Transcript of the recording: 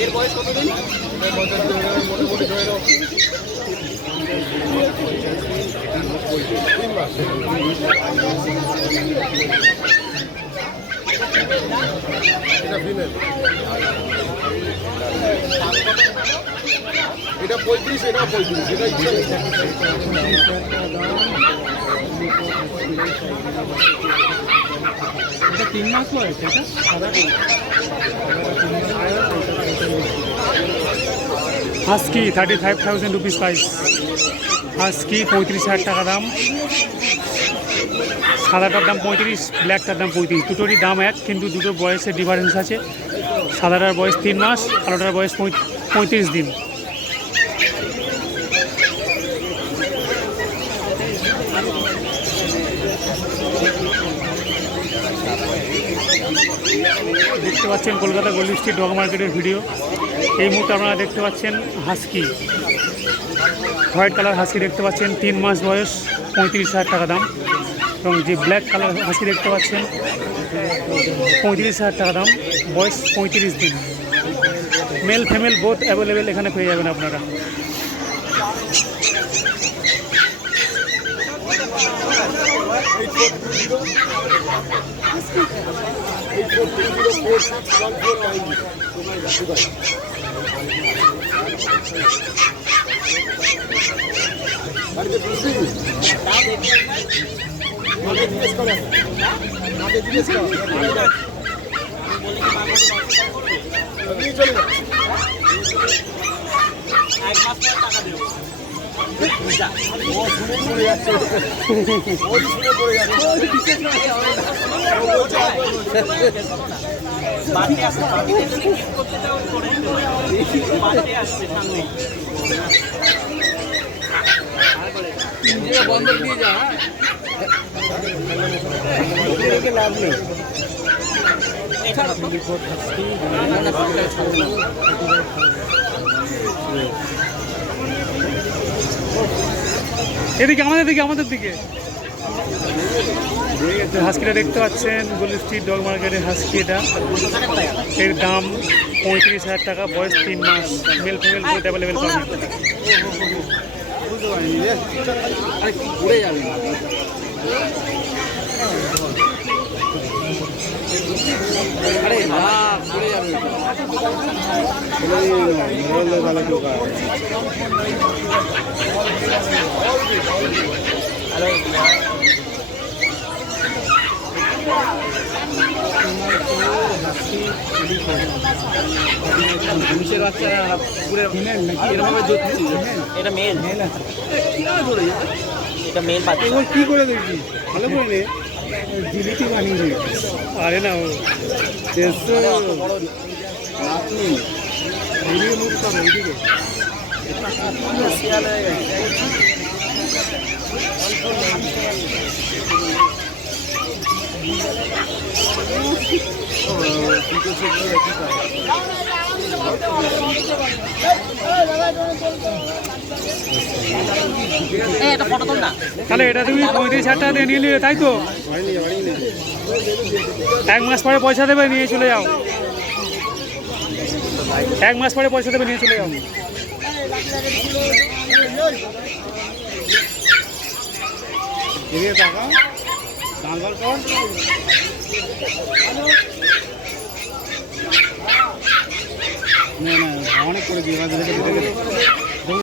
এর বয়স কতদিন? মোটামুটি ধরে নাও 3 মাস। এটা ফিমেল, এটা 35, এটা 35, এটা ইচ্ছা নেই। এটা 3 মাস বয়স। এটা হাস্কি 35,000 রুপিস প্রাইস। হাস্কি 35,000 টাকা দাম। সাদাটার দাম 35, ব্ল্যাকটার দাম 35। দুটোরই দাম এক, কিন্তু দুটোর বয়সের ডিফারেন্স আছে। সাদাটার বয়স 3 মাস, কালোটার বয়স 35 দিন। দেখতে পাচ্ছেন কলকাতা গোল্ড স্ট্রিট ডগ মার্কেটের ভিডিও। এই মুহূর্তে আপনারা দেখতে পাচ্ছেন হাস্কি, হোয়াইট কালার হাস্কি দেখতে পাচ্ছেন, 3 মাস বয়স, 35,000 টাকা দাম। এবং যে ব্ল্যাক কালার হাস্কি দেখতে পাচ্ছেন 35,000 টাকা দাম, বয়স 35 দিন। মেল ফিমেল বোথ অ্যাভেলেবেল এখানে পেয়ে যাবেন আপনারা। বন্ধ দিয়ে যা, লাভ নেই। এদিকে আমাদের দিকে হাস্কিটা দেখতে পাচ্ছেন গোল্ড স্ট্রিট ডগ মার্কেটের হাস্কি। এর দাম 35,000 টাকা, বয়স 3 মাস, মেল ফিমেল বোথ অ্যাভেলেবেল পাবেন। আরে না পড়ে যাবে। পুলিশের বাচ্চারা পুরো ফিমেল নাকি এরকমভাবে ধরছি? এটা মেল। মেল আছে, এটা মেল বাচ্চা। ও কি করে দেখবি? ভালো করে নে, জিলিপি বানিয়ে দিবি। আরে না, ও আপনি ভিডিও মুখ করো এইদিকে। শিয়াল হয়ে গেছে। তাহলে এটা তুমি 35,000 টাকা দিয়ে নিয়ে নিলে, তাই তো? 1 মাস পরে পয়সা দেবে, নিয়ে চলে যাও। 1 মাস পরে পয়সা দেবে, নিয়ে চলে যাও। টাকা দাঙ্গাল কর না, অনেক করে দিয়ে